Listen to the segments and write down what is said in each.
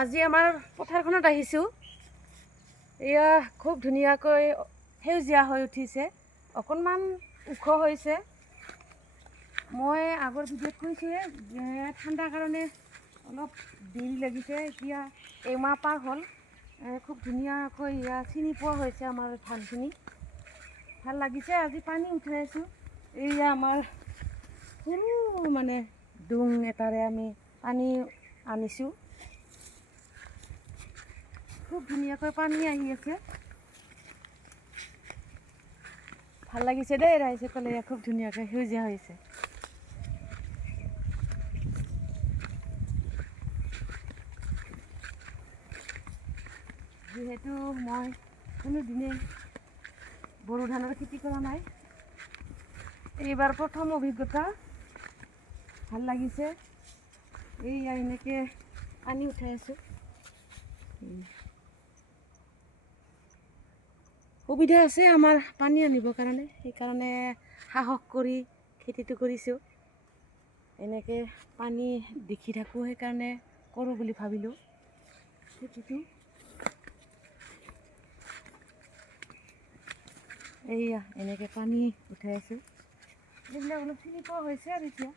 আজি আমাৰ পথাৰখনত আহিছোঁ। এয়া খুব ধুনীয়াকৈ সেউজীয়া হৈ উঠিছে, অকণমান ওখ হৈছে। মই আগৰ ভিডিঅ'ত কৈছোঁৱে যে ঠাণ্ডাৰ কাৰণে অলপ দেৰি লাগিছে। এতিয়া এমাহ পাৰ হ'ল, খুব ধুনীয়াকৈ এয়া চিনি পোৱা হৈছে আমাৰ ধানখিনি। ভাল লাগিছে। আজি পানী উঠাই আছোঁ। এয়া আমাৰ সৰু ডোং এটাৰে আমি পানী আনিছোঁ। খুব ধুনীয়াকৈ পানী আহি আছে। ভাল লাগিছে দেই, ৰাইজসকলে খুব ধুনীয়াকৈ সেউজীয়া হৈছে। যিহেতু মই কোনোদিনে বড়ো ধানৰ খেতি কৰা নাই, এইবাৰ প্ৰথম অভিজ্ঞতা। ভাল লাগিছে। এইয়া এনেকৈ পানী উঠাই আছোঁ। সুবিধা আছে আমাৰ পানী আনিবৰ কাৰণে, সেইকাৰণে সাহস কৰি খেতিটো কৰিছোঁ। এনেকৈ পানী দেখি থাকোঁ, সেইকাৰণে কৰোঁ বুলি ভাবিলোঁ খেতিটো। এইয়া এনেকৈ পানী উঠাই আছোঁ। এইবিলাক অলপ চিনি পোৱা হৈছে আৰু এতিয়া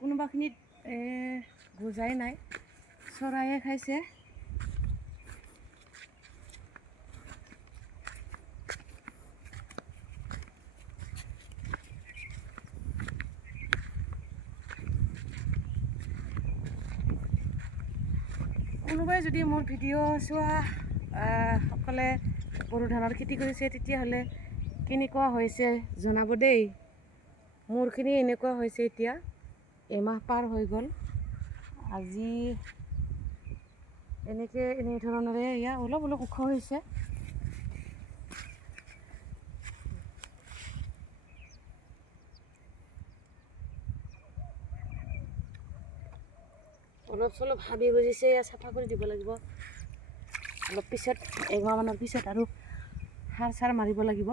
কোনোবাখিনিত গজাই নাই, চৰায়ে খাইছে। কোনোবাই যদি মোৰ ভিডিঅ' চোৱা সকলে বড়ো ধানৰ খেতি কৰিছে, তেতিয়াহ'লে কেনেকুৱা হৈছে জনাব দেই। মোৰখিনি এনেকুৱা হৈছে। এতিয়া এমাহ পাৰ হৈ গ'ল। আজি এনেধৰণেৰে এয়া অলপ অলপ ওখ হৈছে। অলপ চলপ হাবি গজিছে, এয়া চাফা কৰি দিব লাগিব। অলপ পিছত, এমাহমানৰ পিছত আৰু সাৰ চাৰ মাৰিব লাগিব।